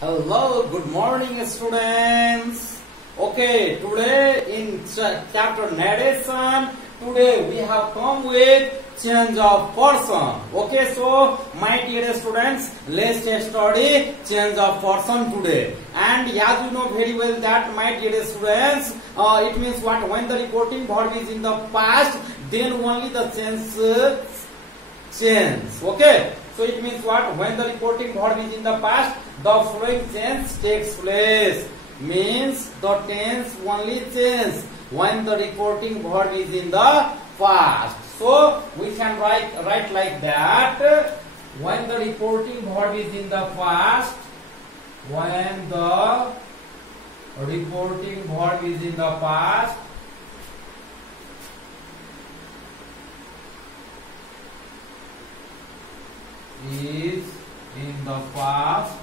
Hello, good morning students. Okay, today in chapter narration, today we have come with change of person. Okay, so my dear students, let's study change of person today. And as you know very well that my dear students, it means what? When the reporting verb is in the past, then only the tense change. Okay, so it means what? When the reporting verb is in the past, the following change takes place. Means the tense only change when the reporting verb is in the past. So we can write like that. When the reporting verb is in the past, when the reporting verb is in the past, is in the past,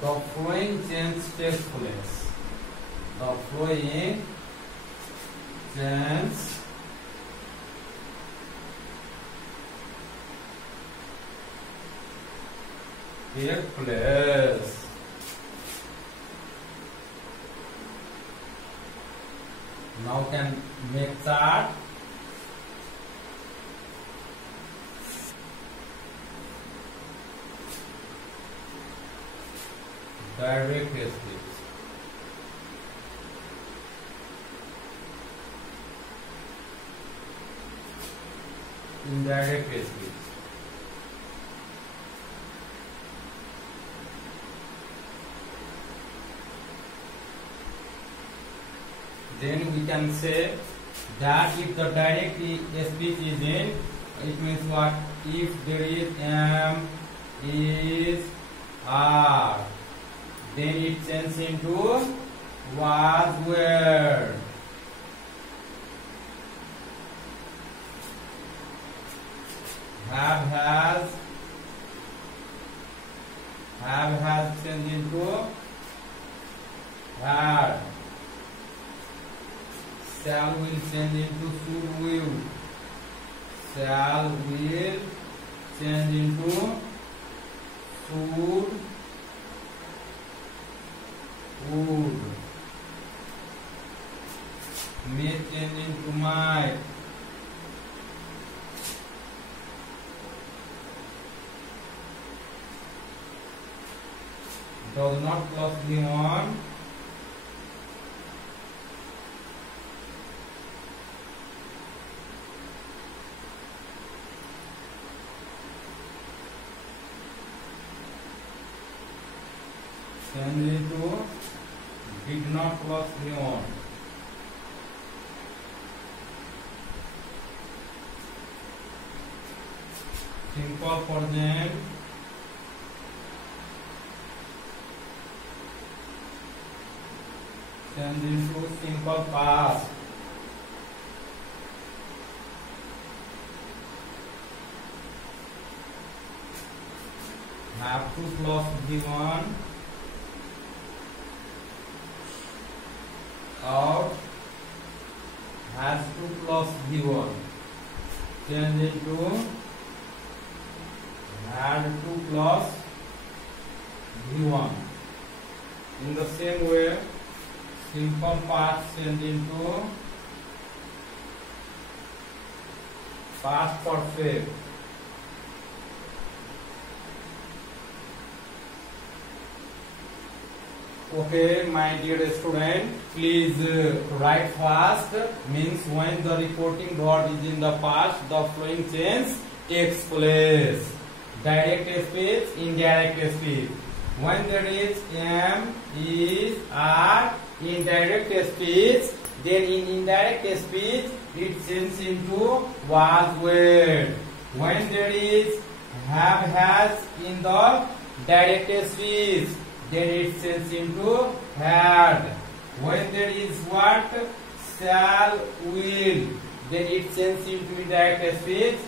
the following change takes place. The following change takes place. Now can make chart. Direct speech. Indirect speech. Then we can say that if the direct speech is in, it means what? If there is am, is, are, then it changes into was, were. Have, has changed into had. Shall will change into should, will. Shall will change into should, would. May change into might. Does not plus V1. Change into did not plus V1. Simple present. Change into simple past. Have to plus V1 or has to plus V1. Change into had to plus V1. In the same way, simple past change into past perfect. Okay, my dear student, please write fast. Means when the reporting verb is in the past, the following change takes place. Direct speech, indirect speech. When there is am, is, are, in direct speech, then in indirect speech it changes into was, were. When there is have, has in the direct speech, then it changes into had. When there is what? Shall, will, then it changes into indirect speech,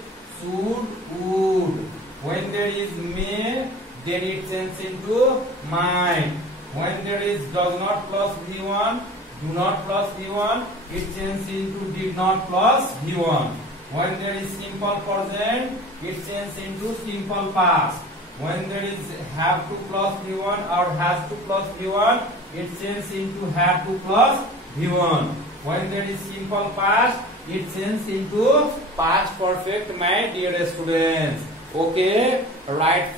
should, would. When there is may, then it changes into might. When there is does not plus V1, do not plus V1, it changes into did not plus V1. When there is simple present, it changes into simple past. When there is have to plus V1 or has to plus V1, it changes into have to plus V1. When there is simple past, it changes into past perfect, my dear students. Okay, write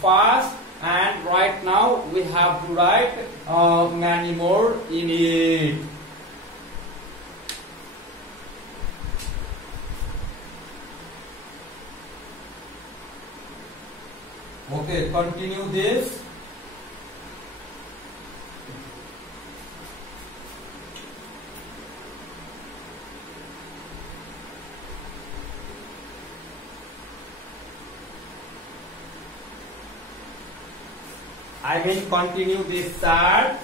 fast, and right now we have to write many more in it. Okay, continue this. I mean continue this chart,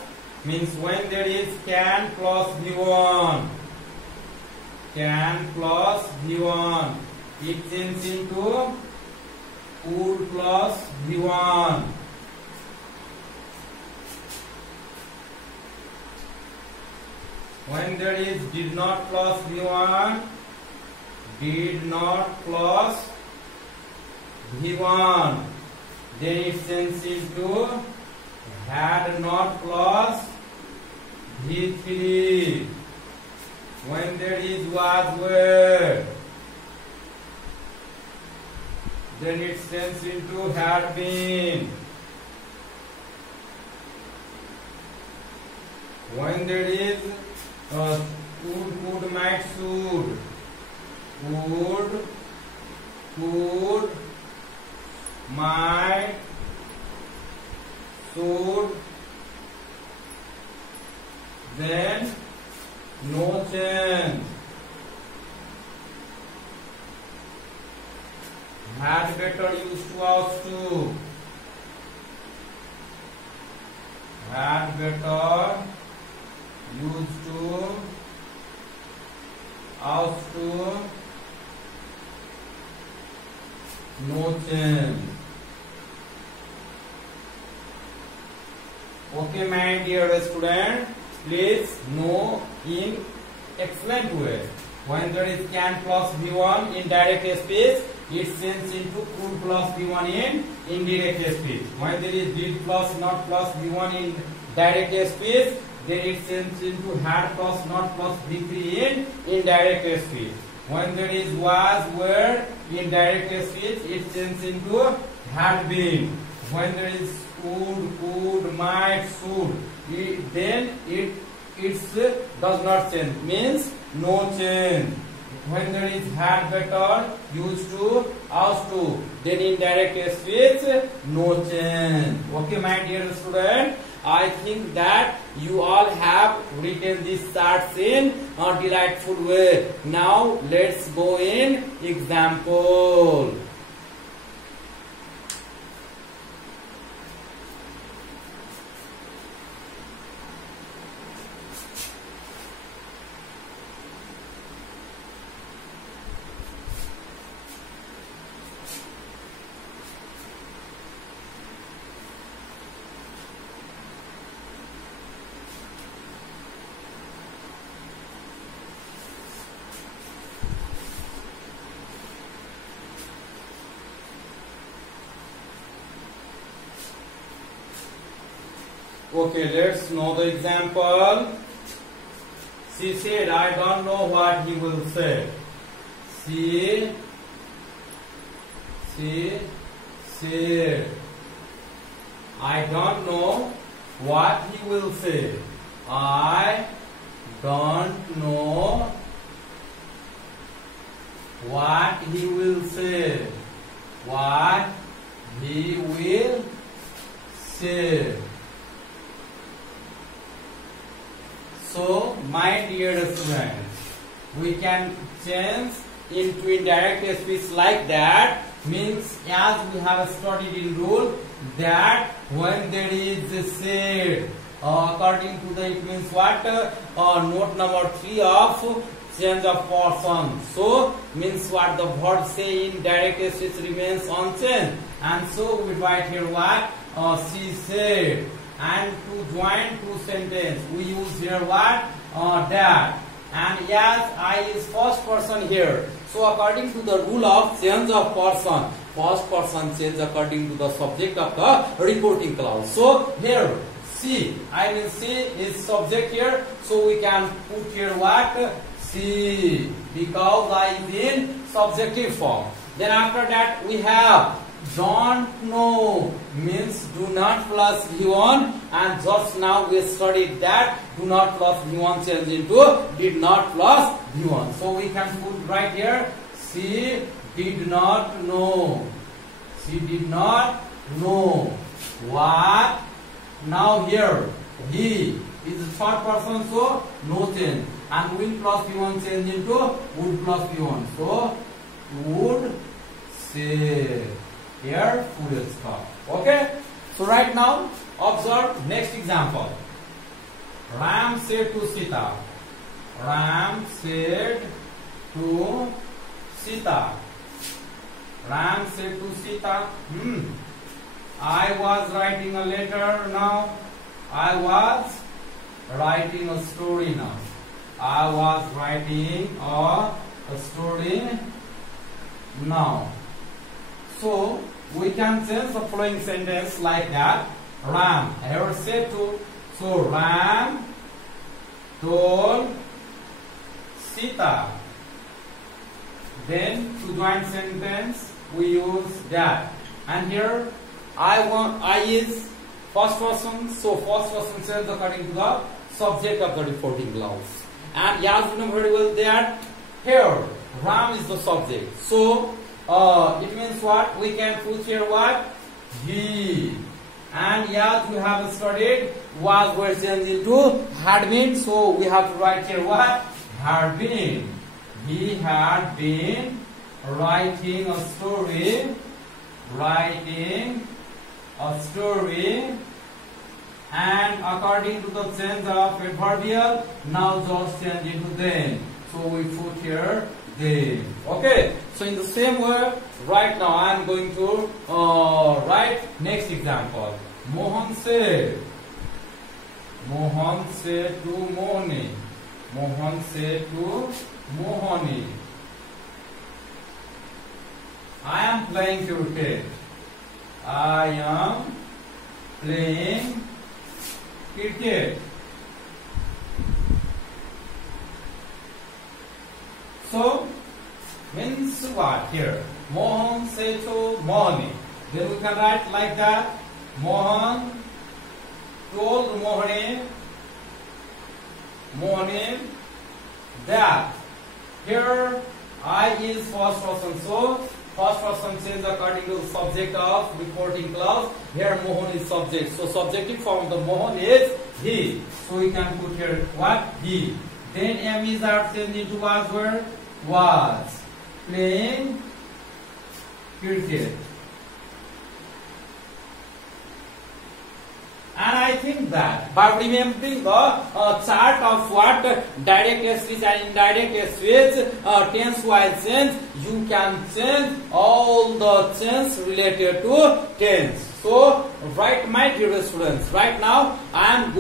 means when there is can plus V1, can plus V1, it changes into could plus V1. When there is did not plus V1, did not plus V1, then it changes into had not plus V3. When there is was were, then it changes into had been. When there is could, might, should, could, might, should, then no change. Had better used to ought to. Had better used to ought to, no change. Okay, my dear student, please know in excellent way. When there is can plus V1 in direct speech, it changes into could plus V1 in indirect speech. When there is did plus not plus V1 in direct speech, then it changes into had plus not plus V3 in indirect speech. When there is was were in direct speech, it changes into had been. When there is could, might, should, then it does not change, means no change. When there is had better, used to, ought to, then in direct speech, no change. Okay, my dear student, I think that you all have written these charts in a delightful way. Now let's go in example. Okay, let's know the example. She said, I don't know what he will say. She said, I don't know what he will say. I don't know what he will say. What he will say. So, my dear students, we can change into indirect speech like that. Means, as we have studied in rule, that when there is a said, according to the, it means what? Note number 3 of change of person. So, means what the verb say in direct speech remains unchanged. And so, we write here what? She said. And to join two sentences, we use here what? That. and as I is first person here, so according to the rule of change of person, first person change according to the subject of the reporting clause. So here C, I mean C is subject here, so we can put here what? C, because I is in subjective form. Then after that we have don't know means do not plus V1, and just now we studied that do not plus V1 change into did not plus V1. So we can put right here she did not know. She did not know what. Now here he is the third person, so no change, and will plus V1 change into would plus V1. So would say. Here full stop. Okay. So right now observe next example. Ram said to Sita. Ram said to Sita. Ram said to Sita. I was writing a letter now. I was writing a story now. I was writing a story now. So we can change the following sentence like that. Ram, I will say to, so Ram told Sita. Then to join sentence we use that. And here I is first person, so first person change according to the subject of the reporting clause. And as you know very well that here Ram is the subject. So it means what? We can put here what? He. And as we have studied, was were changed into had been. So we have to write here what? Had been. He had been writing a story. Writing a story. And according to the change of adverbial, now just change into then. So we put here then. Okay. So in the same way, right now I am going to write next example. Mohan said to Mohani. Mohan said to Mohani. I am playing cricket. I am playing cricket. So means what here? Mohan said to Mohani. Then we can write like that. Mohan told Mohani that. Here I is first person. So first person change according to the subject of reporting clause. Here Mohan is subject. So subjective form of the Mohan is he. So we can put here what? He. Then M is our change into was word. Was playing cricket. And I think that by remembering the chart of what direct speech and indirect speech tense wise change, you can change all the change related to tense. So right, my dear students, right now I am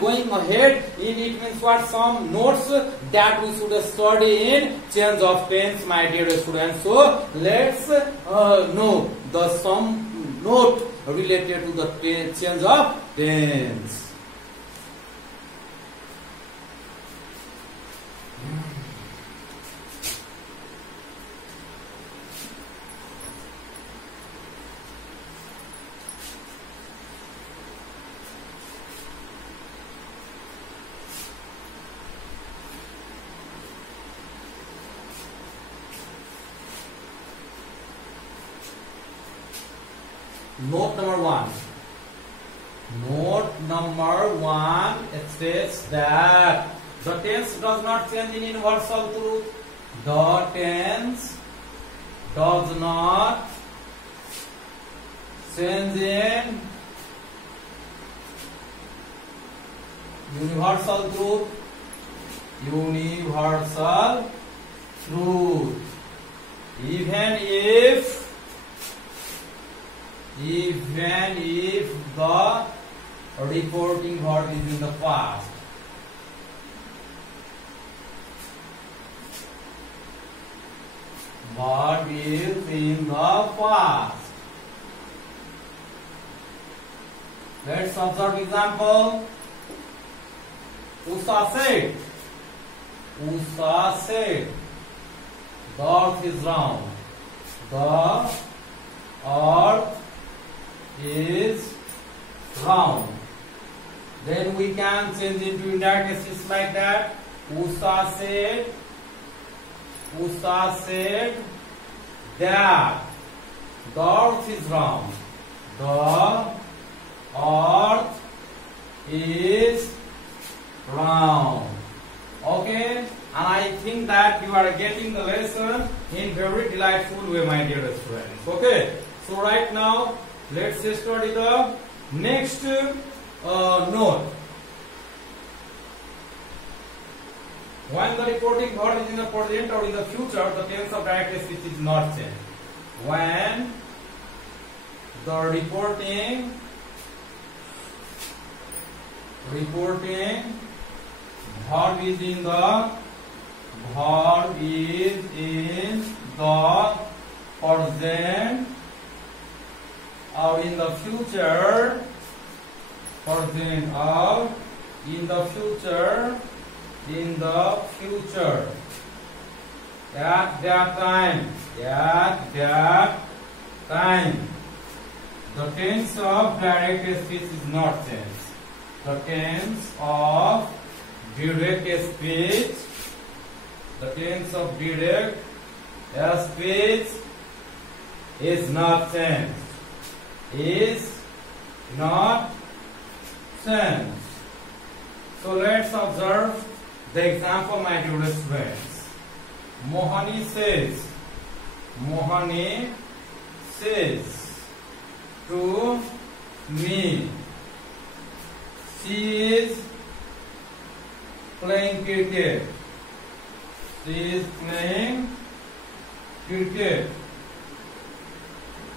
going ahead in it means what some notes that we should study in change of tense, my dear students. So let's know the some note related to the change of tense. Note number one. Note number one, it states that the tense does not change in universal truth. The tense does not change in universal truth. Universal truth. Even if the reporting verb is in the past. Verb is in the past. Let's observe example. Usha said. Usha said. The earth is round. The earth is round. Then we can change into indirect speech like that. Usha said that the earth is round. The earth is round. Okay? And I think that you are getting the lesson in very delightful way, my dear students. Okay? So right now, let's study the next note. When the reporting verb is in the present or in the future, the tense of direct speech is not changed. When the reporting verb is in the present or in the future, at that time, the tense of direct speech is not changed. The tense of direct speech is not changed. So let's observe the example, my dear students. Mohani says to me, she is playing cricket.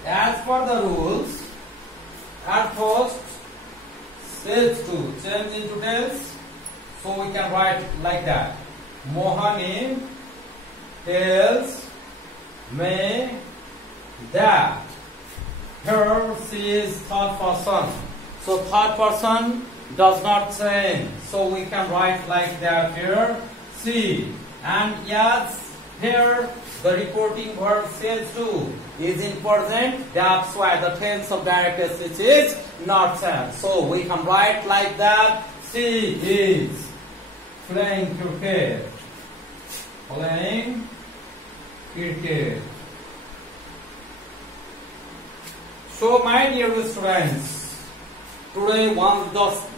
As per the rules, at first says to change into tells, so we can write like that. Mohani tells me that. Here she is third person, so third person does not change, so we can write like that here. See, and yes, here the reporting verb says to is in present, that's why the tense of direct speech is not changed. So we can write like that. She is playing cricket. So my dear students, today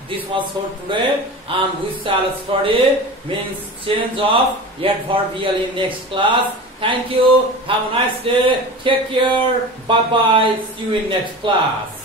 this was for today, and we shall study means change of adverbial in next class. Thank you. Have a nice day. Take care. Bye bye. See you in next class.